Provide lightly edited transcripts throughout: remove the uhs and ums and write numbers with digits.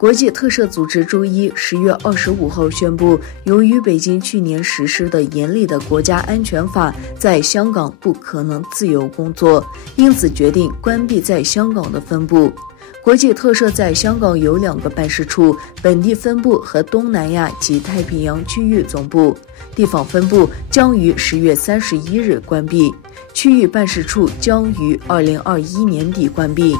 国际特赦组织周一10月25号宣布，由于北京去年实施的严厉的国家安全法，在香港不可能自由工作，因此决定关闭在香港的分部。国际特赦在香港有2个办事处，本地分部和东南亚及太平洋区域总部。地方分部将于10月31日关闭，区域办事处将于2021年底关闭。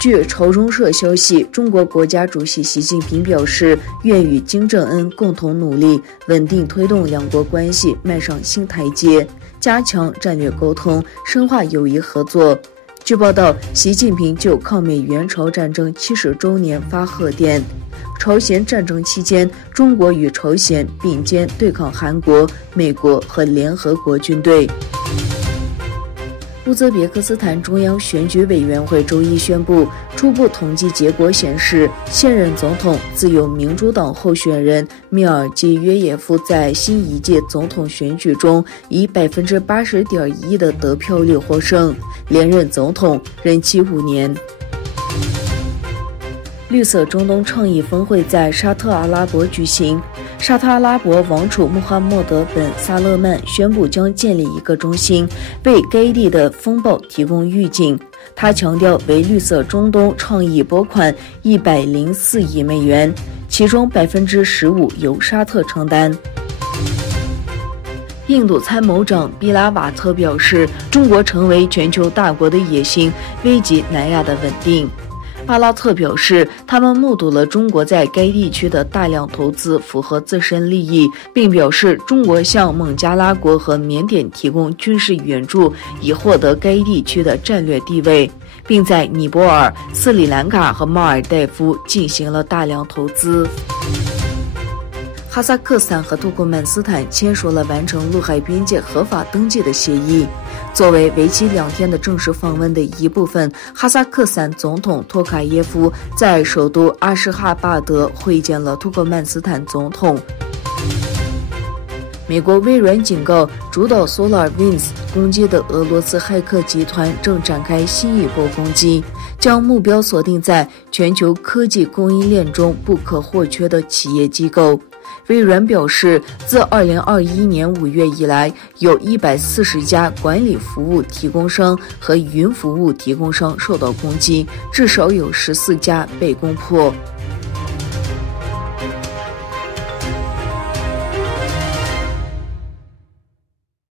据朝中社消息，中国国家主席习近平表示，愿与金正恩共同努力，稳定推动两国关系迈上新台阶，加强战略沟通，深化友谊合作。据报道，习近平就抗美援朝战争70周年发贺电。朝鲜战争期间，中国与朝鲜并肩对抗韩国、美国和联合国军队。乌兹别克斯坦中央选举委员会周一宣布，初步统计结果显示，现任总统自由民主党候选人米尔基约耶夫在新一届总统选举中以80.1%的得票率获胜，连任总统，任期5年。绿色中东倡议峰会在沙特阿拉伯举行，沙特阿拉伯王储穆罕默德本·萨勒曼宣布将建立一个中心，为该地的风暴提供预警。他强调，为绿色中东倡议拨款104亿美元，其中15%由沙特承担。印度参谋长毕拉瓦特表示，中国成为全球大国的野心危及南亚的稳定。巴拉特表示，他们目睹了中国在该地区的大量投资符合自身利益，并表示中国向孟加拉国和缅甸提供军事援助，以获得该地区的战略地位，并在尼泊尔、斯里兰卡和马尔代夫进行了大量投资。哈萨克斯坦和土库曼斯坦签署了完成陆海边界合法登记的协议。作为为期2天的正式访问的一部分，哈萨克斯坦总统托卡耶夫在首都阿什哈巴德会见了土库曼斯坦总统。美国微软警告，主导 SolarWinds 攻击的俄罗斯骇客集团正展开新一波攻击，将目标锁定在全球科技供应链中不可或缺的企业机构。微软表示，自2021年5月以来，有140家管理服务提供商和云服务提供商受到攻击，至少有14家被攻破。